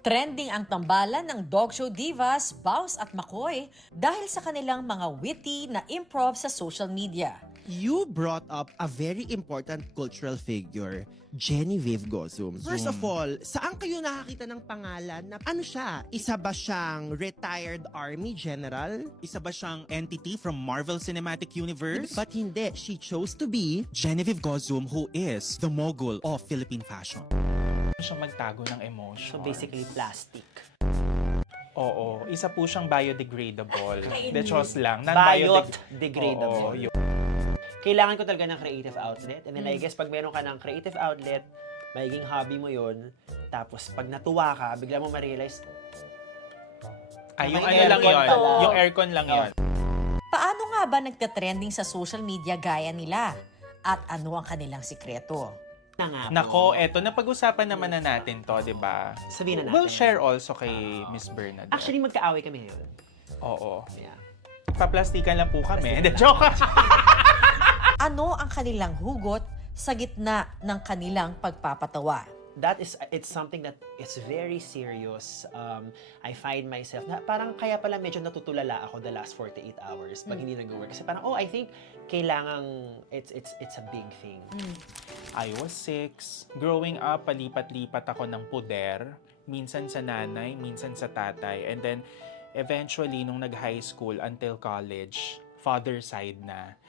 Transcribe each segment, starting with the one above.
Trending ang tambalan ng dog show divas, Bows at McCoy dahil sa kanilang mga witty na improv sa social media. You brought up a very important cultural figure, Genevieve Gozum. First of all, saan kayo nakakita ng pangalan na ano siya? Isa ba siyang retired army general? Isa ba siyang entity from Marvel Cinematic Universe? But hindi, she chose to be Genevieve Gozum, who is the mogul of Philippine fashion. Siya magtago ng emotion. So basically plastic. Oo, isa po siyang biodegradable. De chos lang. Biodegradable. Oo, yun. Kailangan ko talaga ng creative outlet. And then I guess pag meron ka ng creative outlet, magiging hobby mo yun. Tapos pag natuwa ka, bigla mo ma-realize, Ay, yung May ano lang aircon yun. pala. Yung aircon lang yun. Paano nga ba nagka-trending sa social media gaya nila? At ano ang kanilang sikreto? na nga po. Nako, eto, napag-usapan naman na natin to, di ba? Sabihin na natin. We'll share also kay Miss Bernadette. Actually, magkaaway kami ngayon. Oo. Yeah. Paplastikan lang po kami. Hindi, joke! Ano ang kanilang hugot sa gitna ng kanilang pagpapatawa? It's something that is very serious. I find myself, na parang kaya pala medyo natutulala ako the last 48 hours pag hindi nag-work. Kasi parang, I think kailangang, it's a big thing. I was 6. Growing up, palipat-lipat ako ng puder. Minsan sa nanay, minsan sa tatay. And then, eventually, nung nag-high school until college, father side na.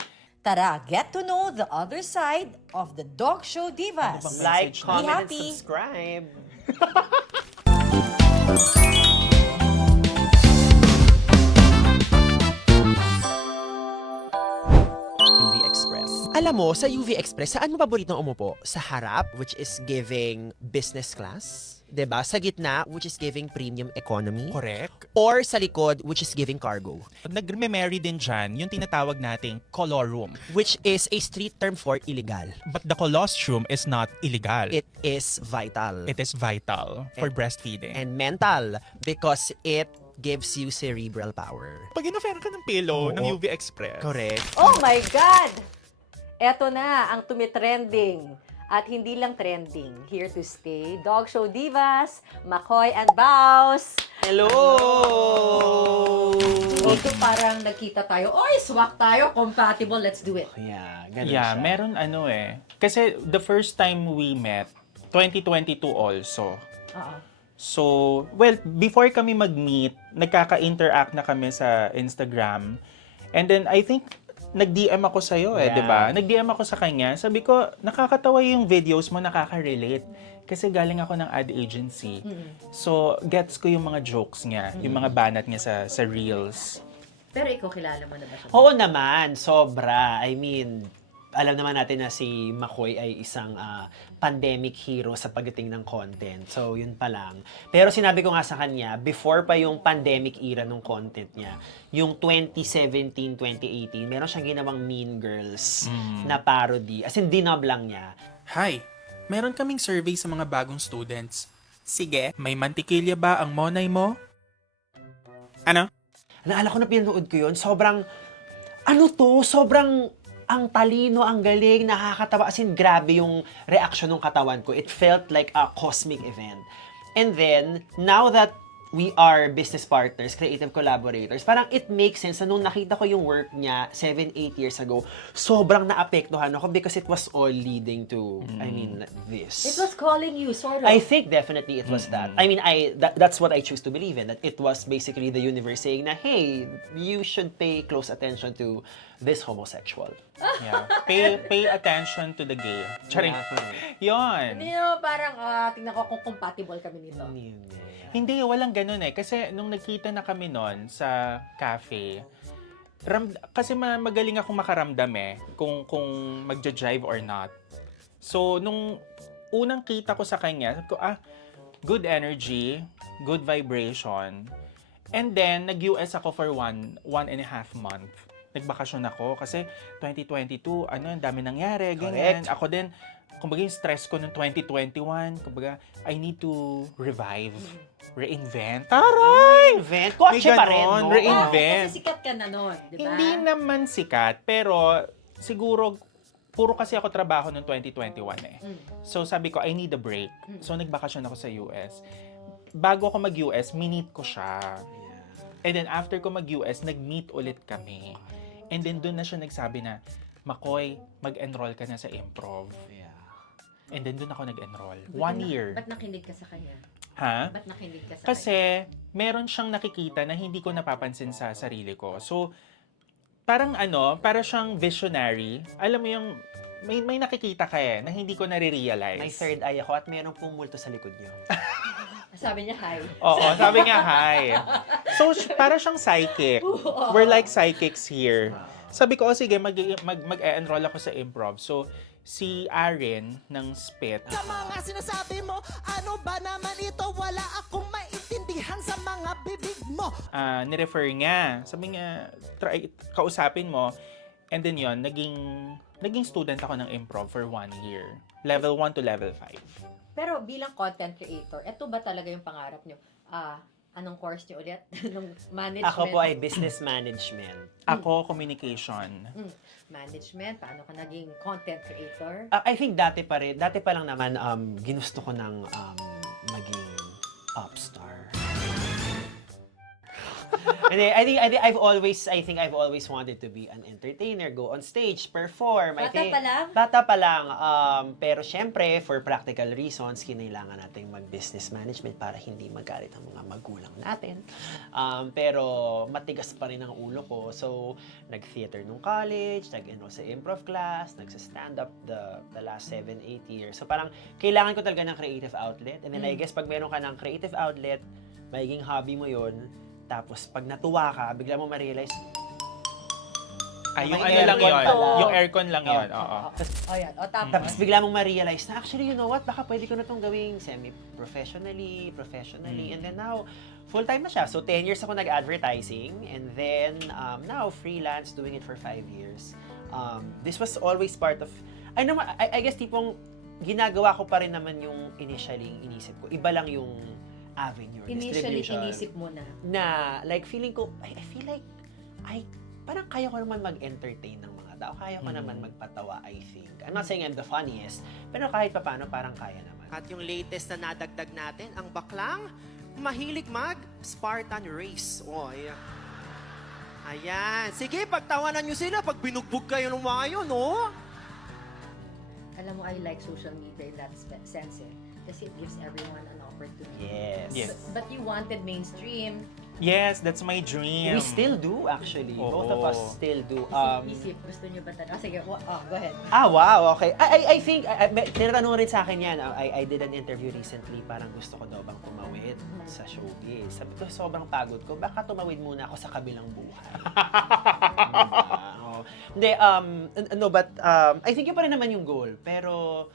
Tara, get to know the other side of the dog show divas. Ano bang Like, message na? comment, and happy. subscribe. UV Express. Alam mo, sa UV Express, saan mo paboritong umupo? Sa harap, which is giving business class? 'Di ba? Sa gitna, which is giving premium economy? Correct. Or sa likod, which is giving cargo? Nagme-marry din dyan yung tinatawag nating colorum. Which is a street term for illegal. But the colostrum is not illegal. It is vital. It is vital for breastfeeding. And mental, because it gives you cerebral power. Pag in-offer ka ng pillow Oo. ng UV Express, Correct. Oh my God! Eto na ang tumitrending. At hindi lang trending. Here to stay, dog show divas, McCoy and Bows. Hello! Dito parang nagkita tayo, oy, swak tayo, compatible, let's do it. Yeah, ganun Yeah, siya. meron ano eh. Kasi the first time we met, 2022 also. Oo. So, well, before kami mag-meet, nagkaka-interact na kami sa Instagram. And then, I think, nag-DM ako sa'yo Yeah. di ba? Nag-DM ako sa kanya. Sabi ko, nakakatawa yung videos mo, nakaka-relate. Kasi galing ako ng ad agency. So, gets ko yung mga jokes niya, yung mga banat niya sa Reels. Pero ikaw, kilala mo na ba siya? Oo naman, sobra. I mean, alam naman natin na si McCoy ay isang pandemic hero sa pagdating ng content. So, yun pa lang. Pero sinabi ko nga sa kanya, before pa yung pandemic era ng content niya, yung 2017, 2018, meron siyang ginawang Mean Girls na parody. As in, dinub lang niya. Hi, meron kaming survey sa mga bagong students. Sige, may mantikilya ba ang monay mo? Ano? Naala ko na pinanood ko yun, sobrang, sobrang ang talino, ang galing, nakakatawa. As in, grabe yung reaction ng katawan ko. It felt like a cosmic event. And then, now that we are business partners, creative collaborators, parang it makes sense na nung nakita ko yung work niya 7-8 years ago, sobrang naapektuhan ako because it was all leading to, this. It was calling you, sort of. I think definitely it was that. I mean, that's what I choose to believe in. That it was basically the universe saying na, hey, you should pay close attention to this homosexual. Yeah. Pay attention to the gay. Charing. Yun. Hindi naman parang, tingnan ko kung compatible kami nito. Hindi, walang ganun eh. Kasi nung nagkita na kami nun sa cafe, kasi magaling akong makaramdam eh, kung magja-drive or not. So, nung unang kita ko sa kanya, sabi ko, good energy, good vibration. And then, nag-US ako for one and a half month. Nagbakasyon ako kasi 2022, ang dami nangyari, ganyan. Correct. Ako din, kumbaga yung stress ko noong 2021, kumbaga, I need to revive, reinvent. Taray! Invent. Kotse pa rin, ganon, no? reinvent. Kasi sikat ka na nun, di ba? Hindi naman sikat, pero siguro, puro kasi ako trabaho noong 2021 eh. So sabi ko, I need a break. So nagbakasyon ako sa US. bago ako mag-US, minit ko siya. And then after ko mag-US, nag-meet ulit kami. And then doon na siya nagsabi na, Makoy, mag-enroll ka na sa improv. And then doon ako nag-enroll. 1 year. Ba't nakinig ka sa kanya? Ha? Ba't nakinig ka sa kanya? Kasi meron siyang nakikita na hindi ko napapansin sa sarili ko. So, parang para siyang visionary. Alam mo yung, may nakikita ka na hindi ko nare-realize. May third eye ako at meron pong multo sa likod niyo. Sabi niya, hi. Oo, sabi nga, hi. So, para siyang psychic. We're like psychics here. Sabi ko, sige, mag-enroll ako sa improv. So, si Aaron ng Spit, Sa mga sinasabi mo, ano ba naman ito? Wala akong maintindihan sa mga bibig mo. nirefer niya. Sabi niya, try, kausapin mo. And then yon naging student ako ng improv for 1 year. Level 1 to level 5. Pero bilang content creator, ito ba talaga yung pangarap niyo? Anong course niyo ulit? Anong management? Ako po ay business management. Ako, communication. Management? Paano ka naging content creator? I think dati pa lang naman ginusto ko ng maging popstar. And I've always wanted to be an entertainer, go on stage, perform. Bata pa lang? Bata pa lang. Pero syempre, for practical reasons, kinailangan nating mag-business management para hindi magalit ang mga magulang natin. Pero matigas pa rin ang ulo ko. So, nag-theater nung college, nag-enroll sa improv class, nagsa-stand up the last 7-8 years. So, parang kailangan ko talaga ng creative outlet. And then I guess pag meron ka ng creative outlet, magiging hobby mo yon. Tapos, pag natuwa ka, bigla mo ma-realize, Yung May lang aircon yun. pala. Yung aircon lang yun. Oo. Yan. O, tapos? tapos bigla mong ma-realize na, actually, you know what, baka pwede ko na itong gawing semi-professionally, and then now, full-time na siya. So, 10 years ako nag-advertising, and then, now, freelance, doing it for 5 years. This was always part of, I guess, tipong, ginagawa ko pa rin naman yung initially inisip ko. Iba lang yung avenue, Initially, distribution. inisip mo na. Na, like, feeling ko, I feel like, parang kaya ko naman mag-entertain ng mga tao. Kaya ko naman magpatawa, I think. I'm not saying I'm the funniest, pero kahit papaano, parang kaya naman. At yung latest na nadagdag natin, ang baklang mahilig mag-Spartan race. Oh, ayan. Ayan. Sige, pagtawanan nyo sila pag binugbog kayo ng mga yun, no? Alam mo, I like social media in that sense kasi it gives everyone an opportunity. Yes. Yes. But you wanted mainstream. Yes, that's my dream. We still do, actually. Both of us Oo. still do. Isip, gusto niyo ba talaga? Sige, go ahead. Wow, okay. I think, tinatanong rin sa akin yan. I did an interview recently, parang gusto ko daw bang tumawid sa showbiz. Sabi ko, sobrang pagod ko, baka tumawid muna ako sa kabilang buhay. Oo. Hindi, no, but I think yun pa rin naman yung goal. Pero,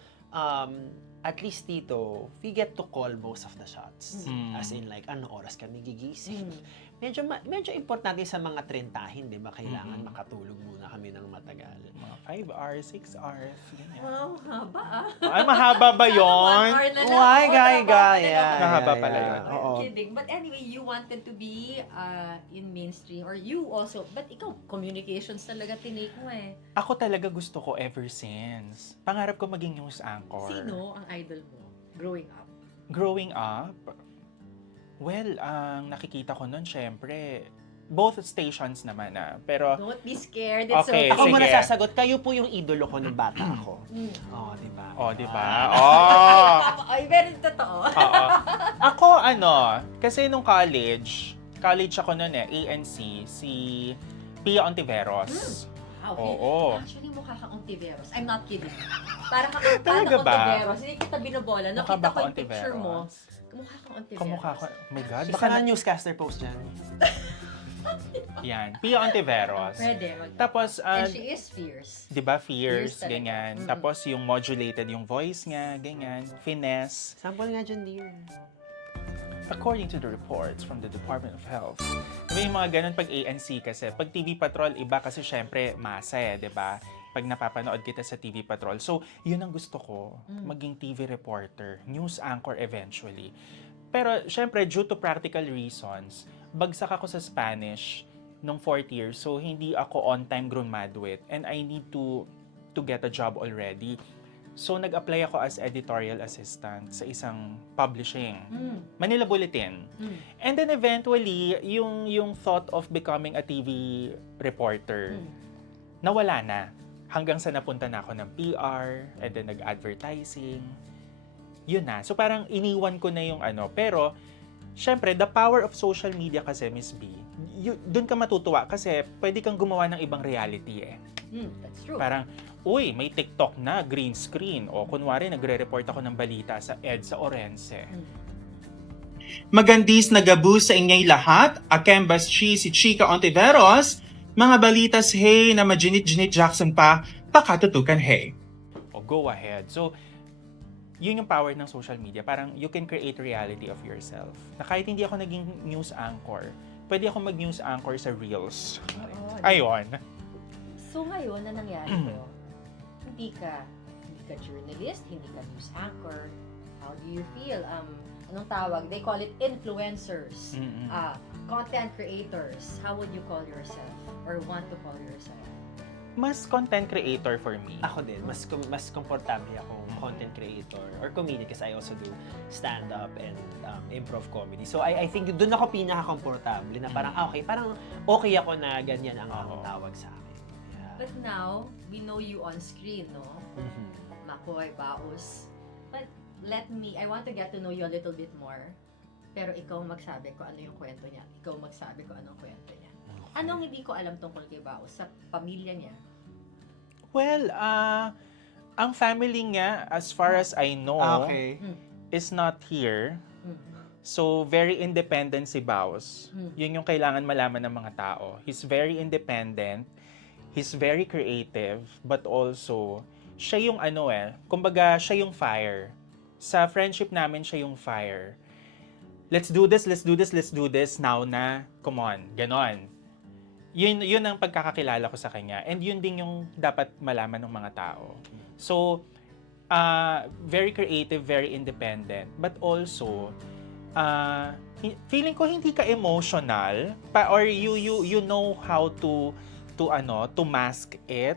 at least dito, we get to call most of the shots. As in, like, ano oras kami gigising. Medyo importante sa mga trentahin, di ba? Kailangan makatulog muna kami ng matagal. Mga 5 hours, 6 hours. Ganyan. Wow, haba Ay, mahaba ba 1 yun? hour na lang. Why, Oo, guy? dapat. Mahaba pala yun. Oo. Kidding. But anyway, you wanted to be in mainstream or you also, but ikaw, communications talaga tinake mo eh. Ako talaga gusto ko ever since. Pangarap ko maging news anchor. Sino ang idol mo growing up? Growing up, well, ang nakikita ko nun, syempre, both stations naman Pero, Don't be scared. It's Okay, okay. Ako muna Sige. sasagot, kayo po yung idolo ko nung bata ako. Di ba? di ba? Oh! Ay, very totoo. Oo. Ako, kasi nung college ako nun ANC, si Pia Ontiveros. Wow. Oo. Actually, mukha kang Ontiveros. I'm not kidding. Para kang Talaga ba? Ontiveros. Hindi kita binobola. Mukha Nakita ba ko ako yung picture mo. Ontiveros? Mukha kang Ontiveros. Kamukha ko. Oh my God. Baka Baka na newscaster post dyan. yan. Pia Ontiveros. Pwede. Tapos, And she is fierce. di ba, fierce, Fierce talaga. ganyan. Tapos, yung modulated yung voice niya, ganyan. Finesse. Sample nga dyan, dear. According to the reports from the Department of Health, may mga ganun pag ANC kasi. Pag TV Patrol, iba kasi syempre masa di ba? Pag napapanood kita sa TV Patrol. So, yun ang gusto ko, maging TV reporter, news anchor eventually. Pero syempre, due to practical reasons, bagsak ako sa Spanish nung 4th year. So, hindi ako on-time graduate and I need to get a job already. So, nag-apply ako as editorial assistant sa isang publishing. Mm. Manila Bulletin. Mm. And then eventually, yung thought of becoming a TV reporter, Mm. nawala na. Hanggang sa napunta na ako ng PR, and then nag-advertising. Yun na. So parang iniwan ko na yung ano. Pero, syempre, the power of social media kasi, Miss B, dun ka matutuwa kasi pwede kang gumawa ng ibang reality eh. That's true. Parang, uy, may TikTok na, green screen. O kunwari, nagre-report ako ng balita sa EDSA Orense. Magandis na gabu sa inyay lahat, Akembas Chi si Chika Ontiveros, mga balitas hey na majinit-jinit Jackson pa, pakatutukan hey. O go ahead. So, yun yung power ng social media. Parang you can create reality of yourself. Na kahit hindi ako naging news anchor, pwede ako mag-news anchor sa Reels. Oo. Ayun. So ngayon na nangyari to, hindi ka journalist, hindi ka news anchor. How do you feel? Anong tawag? They call it influencers. Mm-mm. Content creators. How would you call yourself? Or want to call yourself? Mas content creator for me. Ako din, mas komportable akong content creator or comedian kasi I also do stand-up and improv comedy. So I think doon ako pinaka-komportable na parang parang okay ako na ganyan ang Oo. tawag sa akin. Yeah. But now, we know you on screen, no? Mhm. Makoy, Baos. But I want to get to know you a little bit more. Pero ikaw magsabi ko ano yung kwento niya. Ikaw magsabi ko anong kwento niya. Anong hindi ko alam tungkol kay Baos sa pamilya niya? Well, ang family niya, as far as I know, Okay. is not here. Mm. So, very independent si Baos. Mm. Yun yung kailangan malaman ng mga tao. He's very independent. He's very creative. But also, siya yung kumbaga, siya yung fire. Sa friendship namin, siya yung fire. Let's do this, let's do this, let's do this, now na, come on, ganon. Yun ang pagkakakilala ko sa kanya. And yun din yung dapat malaman ng mga tao. So, very creative, very independent. But also, feeling ko hindi ka emotional or you know how to mask it.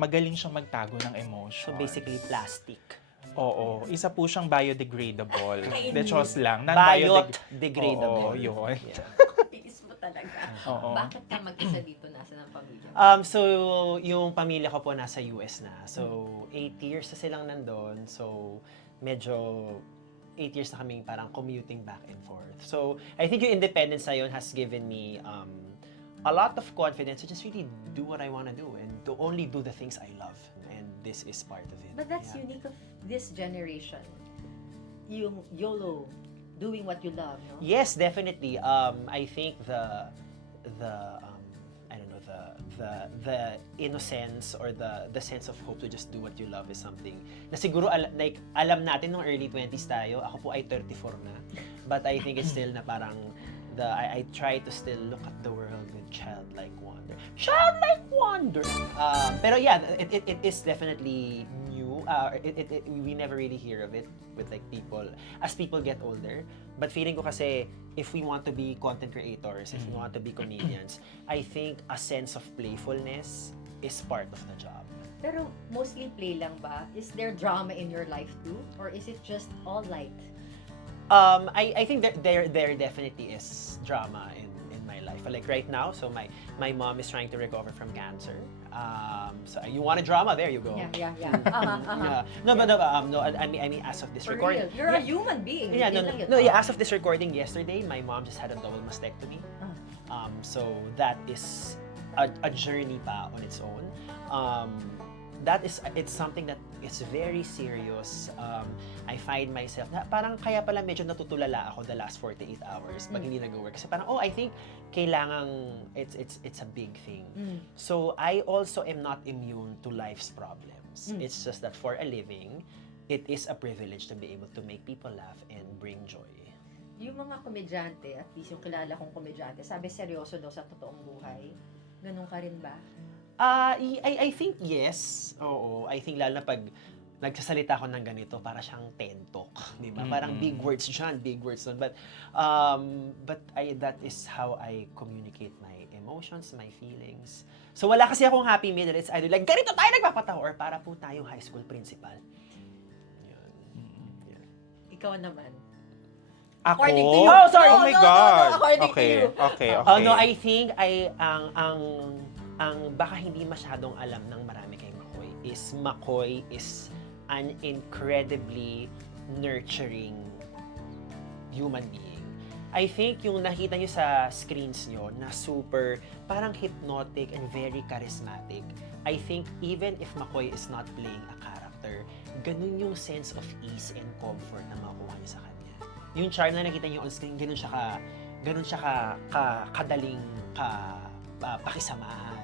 Magaling siyang magtago ng emotion. So basically plastic. Oo, isa po siyang biodegradable. De chos lang. Biodegradable. Oo, yun. Yeah. Bilis mo talaga. Oo. Bakit ka mag-isa dito nasa ng pamilya? So, yung pamilya ko po nasa US na. So, 8 years na silang nandun. So, medyo 8 years na kaming parang commuting back and forth. So, I think yung independence na yun has given me a lot of confidence to just really do what I want to do and to only do the things I love. And this is part of it. But that's Yeah. unique of this generation. Yung YOLO, doing what you love, no? Yes, definitely. I think the I don't know, the innocence or the sense of hope to just do what you love is something na siguro alam natin nung early 20s tayo. Ako po ay 34 na. But I think it's still na parang I try to still look at the world with childlike wonder. Childlike wonder. Pero yeah, it is definitely new. We never really hear of it with like people as people get older. But feeling ko kasi if we want to be content creators, if we want to be comedians, I think a sense of playfulness is part of the job. Pero mostly play lang ba? Is there drama in your life too? Or is it just all light? I think there definitely is drama in my life. Like right now, so my mom is trying to recover from cancer. So you want a drama? There you go. Yeah. Yeah. No, I mean as of this For recording. real. You're a human being. Yeah, Yun lang yun. as of this recording yesterday, my mom just had a double mastectomy. So that is a journey pa on its own. It's something that is very serious. I find myself, parang kaya pala medyo natutulala ako the last 48 hours pag hindi nag-work. Kasi parang, I think kailangang, it's a big thing. So I also am not immune to life's problems. It's just that for a living, it is a privilege to be able to make people laugh and bring joy. Yung mga komedyante, at least yung kilala kong komedyante, sabi seryoso daw sa totoong buhay. Ganun ka rin ba? I think yes. Oo. I think lalo na pag nagsasalita ako ng ganito, para siyang TED Talk. Di ba? Parang big words dyan, big words doon. But that is how I communicate my emotions, my feelings. So wala kasi akong happy middle. It's either like, ganito tayo nagpapatawa or para po tayong high school principal. ikaw naman. Ako? According to you. Oh, sorry. Oh my No, God. according to Okay, you. okay. No, I think ang baka hindi masyadong alam ng marami kay Makoy is an incredibly nurturing human being. I think yung nakita nyo sa screens nyo na super, parang hypnotic and very charismatic. I think even if Makoy is not playing a character, ganun yung sense of ease and comfort na makukuha niya sa kanya. Yung charm na nakita niyo on screen, ganun siya kadaling pakisamahan.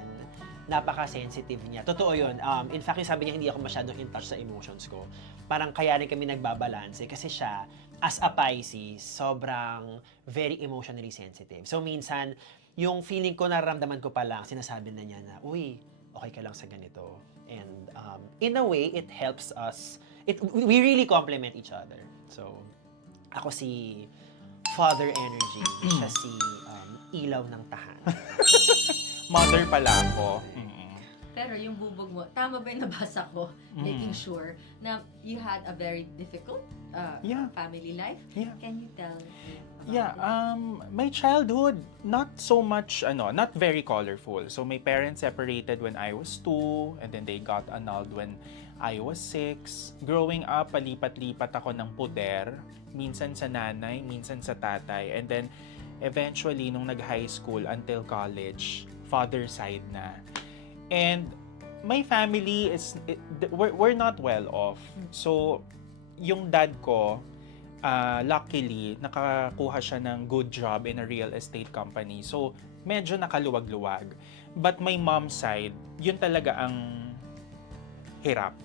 Napaka-sensitive niya. Totoo yun. In fact, yung sabi niya, hindi ako masyadong in touch sa emotions ko. Parang kaya rin kami nagbabalanse kasi siya, as a Pisces, sobrang very emotionally sensitive. So, minsan, yung feeling ko, nararamdaman ko pa lang, sinasabi na niya na, uy, okay ka lang sa ganito. And in a way, it helps us. We really complement each other. So, ako si Father Energy, siya si ilaw ng tahanan. Mother pala ako. Pero yung bubog mo, tama ba yung nabasa ko? Making sure na you had a very difficult Yeah. family life. Yeah. Can you tell me about Yeah, it? my childhood, not so much, not very colorful. So, my parents separated when I was 2, and then they got annulled when I was 6. Growing up, palipat-lipat ako ng puder. Minsan sa nanay, minsan sa tatay. And then, eventually, nung nag-high school until college, father side na. And my family we're not well off. So, yung dad ko, luckily, nakakuha siya ng good job in a real estate company. So, medyo nakaluwag-luwag. But my mom's side, yun talaga ang hirap.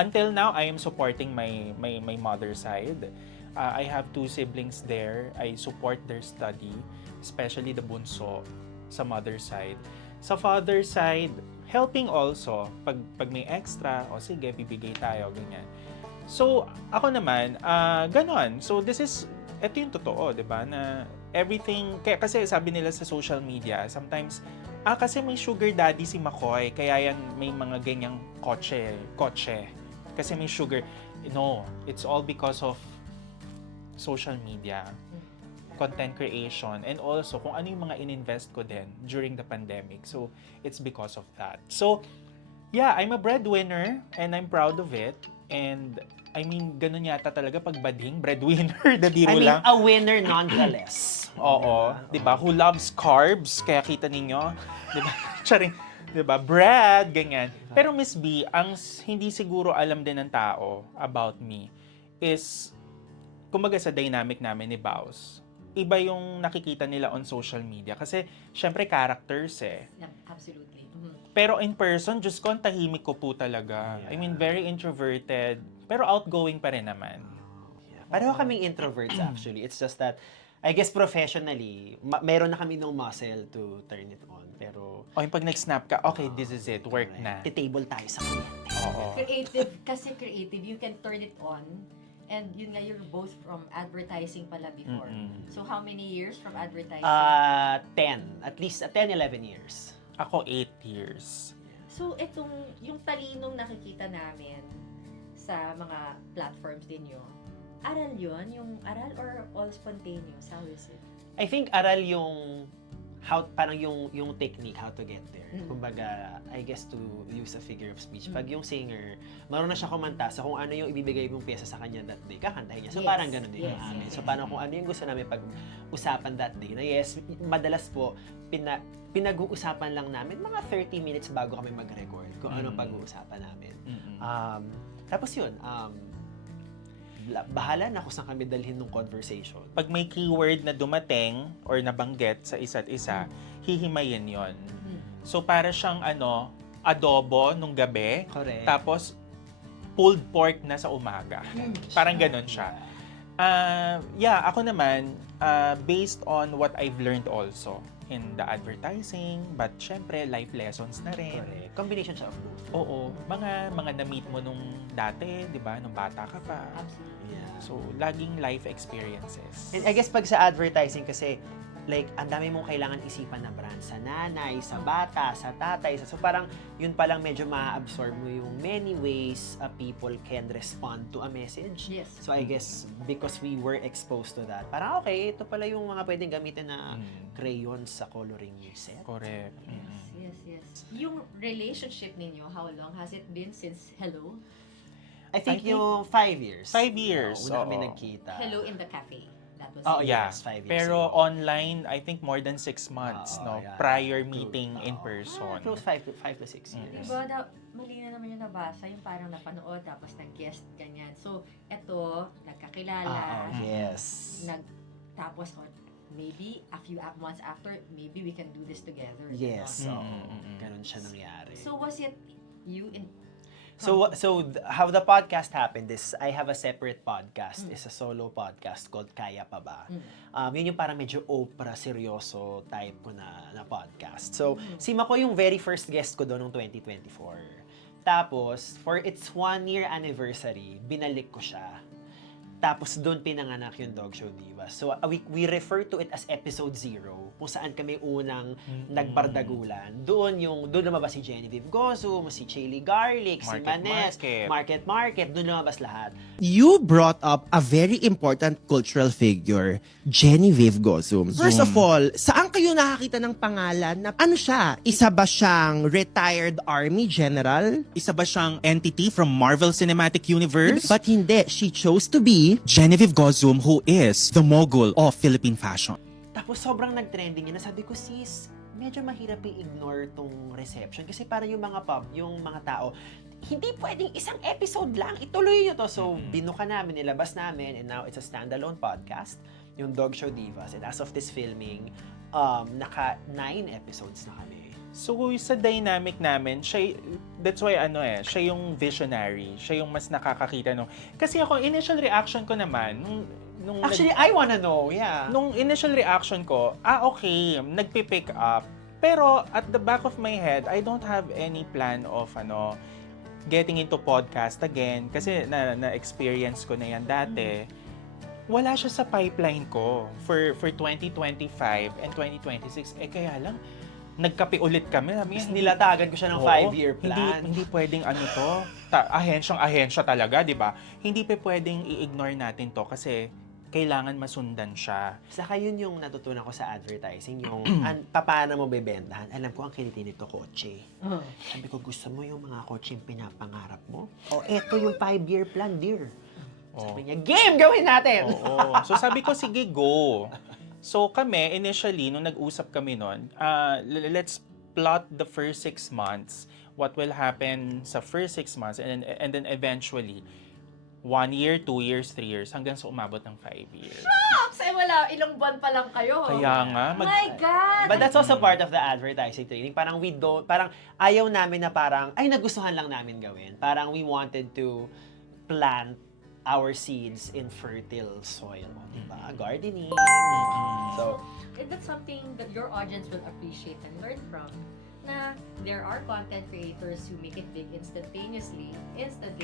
Until now, I am supporting my mother's side. I have 2 siblings there. I support their study, especially the bunso sa mother's side. Sa father's side, helping also. Pag may extra, o sige, bibigay tayo, ganyan. So, ako naman, ganon. So, ito yung totoo, di ba? Na everything, kasi sabi nila sa social media, sometimes, kasi may sugar daddy si Makoy, kaya yan may mga ganyang kotse. Kasi may sugar. No, it's all because of social media, content creation, and also kung ano yung mga ininvest ko din during the pandemic. So, it's because of that. So, yeah, I'm a breadwinner and I'm proud of it. And, I mean, ganun yata talaga pag bading, breadwinner, biro lang. a winner nonetheless. Oo, 'di ba? Who loves carbs? Kaya kita ninyo, 'di ba? Charing, 'di ba? Bread, ganyan. Pero Miss B, ang hindi siguro alam din ng tao about me is kumbaga sa dynamic namin ni Baus. Iba yung nakikita nila on social media kasi syempre characters eh. Yeah, absolutely. Pero in person, Diyos ko, ang tahimik ko po talaga. I mean, very introverted, pero outgoing pa rin naman. Pareho kaming introverts actually. It's just that, I guess professionally, meron na kami ng muscle to turn it on. Pero, O yung pag nag-snap ka, okay, this is it, work na. titable tayo sa kliyente. Oo. Creative, you can turn it on. And yun nga, you're both from advertising pala before. So how many years from advertising? 10. At least 10, 11 years. Ako, 8 years. So yung talinong nakikita namin sa mga platforms din nyo, aral yun? Yung aral or all spontaneous? How is it? I think aral yung parang yung technique, how to get there. Kumbaga, I guess to use a figure of speech. Pag yung singer, marunong na siya kumanta sa kung ano yung ibibigay mong pyesa sa kanya that day, kakantahin niya. So, Yes. parang ganun din yung Yes. amin. So, paano kung ano yung gusto namin pag-usapan that day. Na yes, madalas po, pinag-uusapan lang namin mga 30 minutes bago kami mag-record kung ano pag-uusapan namin. Tapos yun, bahala na kung saan kami dalhin ng conversation. Pag may keyword na dumating or nabanggit sa isa't isa, hihimayin yon. So, para siyang adobo nung gabi, Correct. tapos pulled pork na sa umaga. Parang ganun siya. Yeah, ako naman, based on what I've learned also in the advertising, but syempre, life lessons na rin. Correct. Combination siya of both. Oo, mga na-meet mo nung dati, di ba, nung bata ka pa. Absolutely. Yeah. So, laging life experiences. And I guess pag sa advertising kasi, like, ang dami mong kailangan isipan na brand. Sa nanay, sa bata, sa tatay. So parang, yun palang medyo ma-absorb mo yung many ways people can respond to a message. Yes. So I guess, because we were exposed to that, parang okay, ito pala yung mga pwedeng gamitin na crayons sa coloring set. Correct. Yes. Yung relationship ninyo, how long has it been since Hello? I think I think yung 5 years. 5 years, Una kami oo. nagkita. Hello in the cafe. That was Oh, it. Yeah. Yes, 5 years Pero ago. online, I think more than 6 months, Oo, no? yeah. Prior meeting in Oo. person. Close 5 to 6 years. Diba, mali na naman yung nabasa, yung parang napanood, tapos nag-guest, ganyan. So, eto, nagkakilala, Yes. tapos, or maybe a few months after, maybe we can do this together. Yes. ganon. So, ganun siya nangyari. So, was it you in... How the podcast happened is I have a separate podcast. It's a solo podcast called Kaya Pa Ba? Yun yung parang medyo Oprah, seryoso type ko na podcast. So, si Mako yung very first guest ko doon noong 2024. Tapos, for its 1-year anniversary, binalik ko siya. Tapos doon pinanganak yung Dog Show Divas. So we refer to it as episode 0, kung saan kami unang nagbardagulan. Doon lumabas si Genevieve Gozum, si Chaley Garlic, si Manes, Market, doon lumabas lahat. You brought up a very important cultural figure, Genevieve Gozum. First of all, saan kayo nakakita ng pangalan na ano siya? Isa ba siyang retired army general? Isa ba siyang entity from Marvel Cinematic Universe? But hindi. She chose to be Genevieve Gozum, who is the mogul of Philippine fashion. Tapos sobrang nag-trending yun. Nasabi ko, sis, medyo mahirap i-ignore tong reception. Kasi parang yung mga tao, hindi pwedeng isang episode lang, ituloy nyo to. So, binuka namin, nilabas namin, and now it's a standalone podcast, yung Dog Show Divas. And as of this filming, naka 9 episodes na kami. So, sa dynamic namin, that's why siya yung visionary. Siya yung mas nakakakita nung... Kasi ako, initial reaction ko naman, nung Actually, I wanna know, yeah. nung initial reaction ko, okay, nagpipick up. Pero at the back of my head, I don't have any plan of getting into podcast again. Kasi na-experience ko na yan dati. Wala siya sa pipeline ko for 2025 and 2026. Kaya lang, nagkape ulit kami. Nilatagan ko siya ng 5-year plan. Hindi pwedeng to. Ahensya talaga, di ba? Hindi pwedeng i-ignore natin to kasi kailangan masundan siya. Saka yun yung natutunan ko sa advertising, yung paano mo bebentahan. Alam ko, ang kinitin nito, kotse. Sabi ko, gusto mo yung mga kotse yung pinapangarap mo? O, eto yung 5-year plan, dear. Sabi niya, game! Gawin natin! Oo. So sabi ko, sige, go. So kami, initially, nung nag-usap kami nun, let's plot the first 6 months, what will happen sa first 6 months, and then eventually, 1 year, 2 years, 3 years, hanggang sa umabot ng 5 years. Ay, wala, ilang buwan pa lang kayo. Kaya nga, My God! But that's also part of the advertising training. Parang parang ayaw namin na parang, ay, nagustuhan lang namin gawin. Parang we wanted to plant our seeds in fertile soil. Diba? Gardening. So, that's something that your audience will appreciate and learn from. Na there are content creators who make it big instantly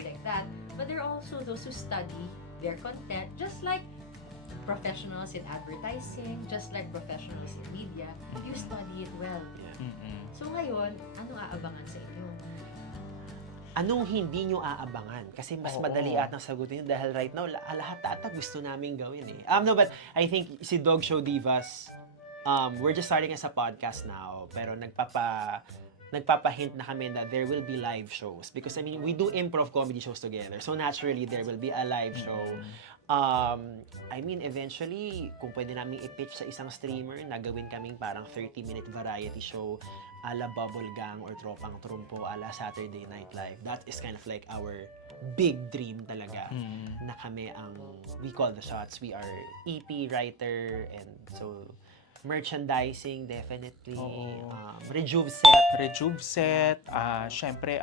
like that. But there are also those who study their content, just like professionals in advertising, just like professionals in media. You study it well. So ngayon, anong aabangan sa inyo? anong hindi nyo aabangan? Kasi mas madali atang sagutin yun dahil right now, lahat ata gusto namin gawin eh. No, but I think si Dog Show Divas, we're just starting as a podcast now, pero nagpapahint na kami na there will be live shows. Because I mean, we do improv comedy shows together. So naturally, there will be a live show. I mean, eventually, kung pwede namin i-pitch sa isang streamer, nagawin kaming parang 30-minute variety show ala Bubble Gang or Tropang Trumpo ala Saturday Night Live. That is kind of like our big dream talaga na kami ang, we call the shots. We are EP writer and so merchandising, definitely. Rejuve set. Syempre,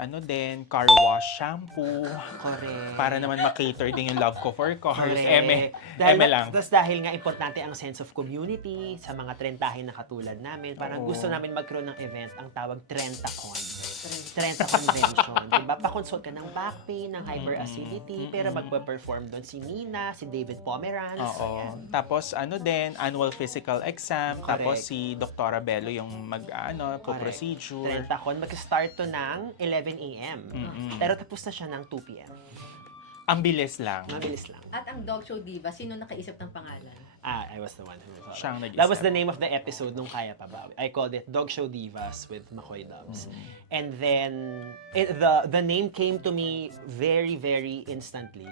car wash shampoo. Correct. Para naman makater din yung love ko for cars. Correct. Eme lang. Dahil nga importante ang sense of community sa mga trentahin na katulad namin. Parang gusto namin magkaroon ng event, ang tawag Trentacon. 30 convention. Diba? Pa-consult ka ng back pain, ng hyperacidity, pero magpa-perform doon si Nina, si David Pomeranz. Oo. Ayan. Tapos annual physical exam. Correct. Tapos si Dr. Bello yung procedure. 30 con. Mag-start to ng 11 a.m. Pero tapos na siya ng 2 p.m. Ang bilis lang. Mabilis lang. At ang Dog Show Diva, sino nakaisip ng pangalan? I was the one who thought. Siyang nag-isip. That was the name of the episode nung Kaya Pa Ba. I called it Dog Show Divas with McCoy Dubs. And then, the name came to me very, very instantly.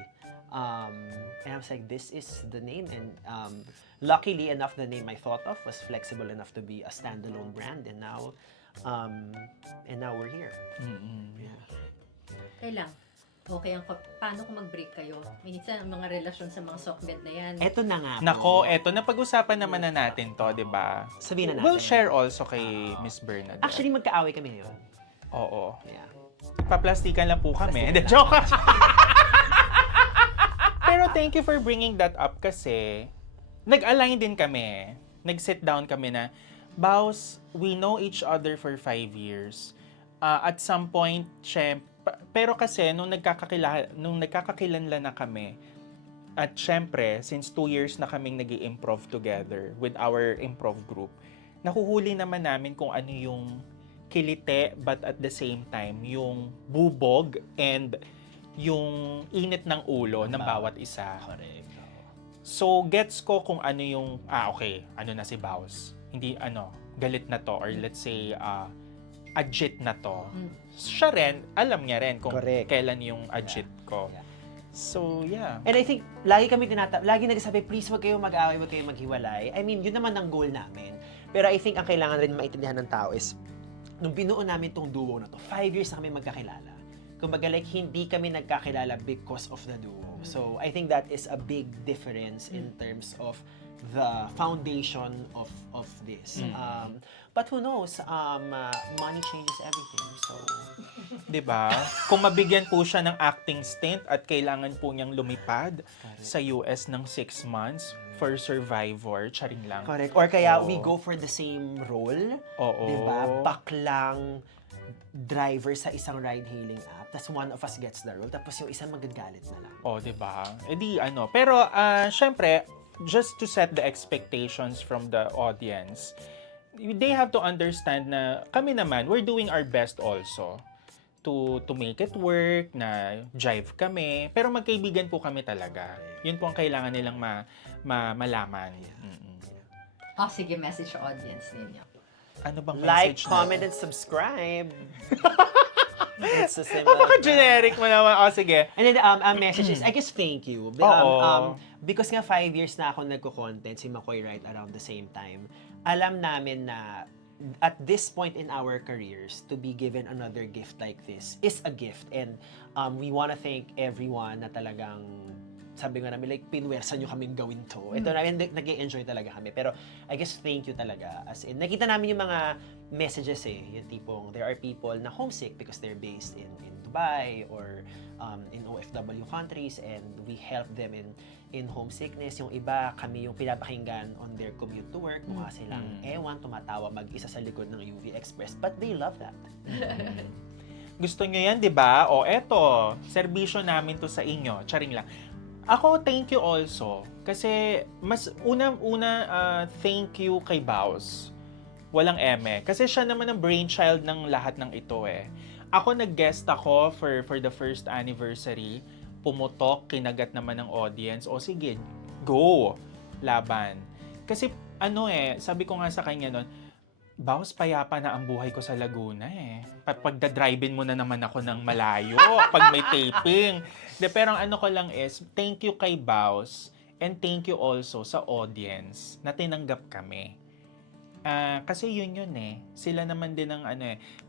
And I was like, this is the name. And luckily enough, the name I thought of was flexible enough to be a standalone brand. And now we're here. Yeah. Kailang. Okay, paano kung mag-break kayo? Minsan, ang mga relasyon sa mga sockbed na yan. Eto na nga po. Nako, eto, napag-usapan naman na natin to, di ba? Sabihin na natin. We'll share also kay Miss Bernadette. Actually, magkaaway kami ngayon. Oo. Yeah. Paplastikan lang po kami. Plastikan Hindi, lang. joke! Pero thank you for bringing that up kasi nag-align din kami. Nag-sit down kami na, Baus, we know each other for 5 years. At some point, pero kasi nung nagkakakilanlan na kami, at syempre, since 2 years na kaming nag-i-improv together with our improv group, nahuhuli naman namin kung ano yung kilite but at the same time, yung bubog and yung init ng ulo ng bawat isa. Correct. So, gets ko kung ano yung, okay, ano na si Baus. Hindi, galit na to, or let's say, agit na to. Siya rin, alam niya rin kung Correct. kailan yung agit ko. Yeah. So, yeah. And I think, lagi nagsasabi, please wag kayong mag-away, wag kayong maghiwalay. I mean, yun naman ang goal namin. Pero I think ang kailangan rin maintindihan ng tao is, nung binuo namin tong duo na to, 5 years na kami magkakilala. Kumbaga, like, hindi kami nagkakilala because of the duo. So, I think that is a big difference in terms of the foundation of this. But who knows, money changes everything. So, 'Di ba? Kung mabigyan po siya ng acting stint at kailangan po niyang lumipad sa US ng 6 months for Survivor, charing lang. correct. Or kaya Oo. we go for the same role. Oo. Diba? Baklang driver sa isang ride-hailing app. Tapos one of us gets the role. Tapos yung isa magagalit na lang. Oh, 'di ba? Pero syempre, just to set the expectations from the audience, they have to understand na kami naman, we're doing our best also to make it work, na jive kami, pero magkaibigan po kami talaga. Yun po ang kailangan nilang malaman. Sige, message sa audience ninyo. Ano bang Like, message comment, na? and subscribe. It's a simple. Napaka-generic mo naman. Sige. And then, ang message is, I guess, thank you. Oo. Because nga 5 years na ako nagko-content, si McCoy right around the same time, alam namin na at this point in our careers, to be given another gift like this is a gift. And we want to thank everyone na talagang, sabi nga namin, like, pinwersa nyo kaming gawin to. Ito namin, nag-enjoy talaga kami. Pero, I guess, thank you talaga. As in, nakita namin yung mga messages yung tipong, there are people na homesick because they're based in Dubai or in OFW countries, and we help them in homesickness. Yung iba, kami yung pinapakinggan on their commute to work. Mukha silang tumatawa mag-isa sa likod ng UV Express. But they love that. Gusto nyo yan, di ba? O eto, serbisyo namin to sa inyo. Charing lang. Ako, thank you also. Kasi, mas una, thank you kay Baus. Walang eme. Kasi siya naman ang brainchild ng lahat ng ito Ako, nag-guest ako for the first anniversary. Pumutok, kinagat naman ng audience. O sige, go! Laban. Kasi, sabi ko nga sa kanya nun, Baus, payapa na ang buhay ko sa Laguna Pagda-drive-in mo na naman ako ng malayo pag may taping. Pero ang ko lang is, thank you kay Baus and thank you also sa audience na tinanggap kami. Kasi yun Sila naman din ang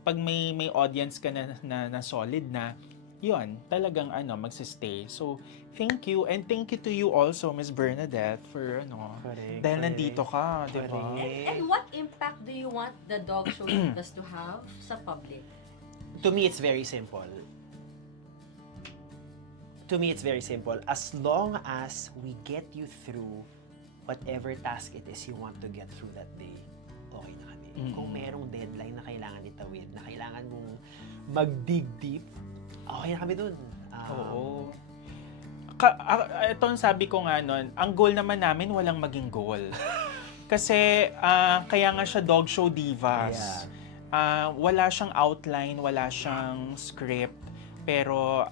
pag may audience ka na solid na, yun, talagang magsistay. So, thank you. And thank you to you also, Miss Bernadette, for Correct, dahil correct. nandito ka, di ba? Correct. And what impact do you want the Dog Show Divas to have sa public? To me, it's very simple. As long as we get you through whatever task it is you want to get through that day, okay na kami. Mm. Kung merong deadline na kailangan itawid, na kailangan mong mag-dig deep, okay na kami dun. Oo. Ito ang sabi ko nga nun, ang goal naman namin walang maging goal. Kasi kaya nga siya Dog Show Divas. Wala siyang outline, wala siyang script. Pero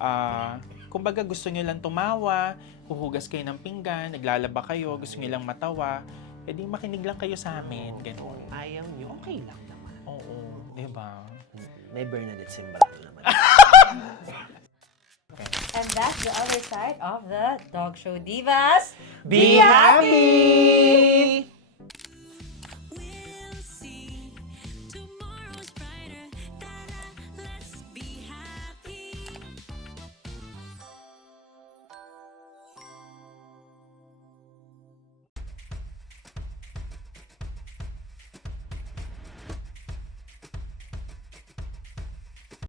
kumbaga gusto niyo lang tumawa, huhugas kayo ng pinggan, naglalaba kayo, gusto niyo lang matawa, edi makinig lang kayo sa amin. Ganun. Ayaw nyo, okay lang naman. Oo, diba? May Bernadette Sembrano naman. And that's the other side of the Dog Show Divas. Be happy!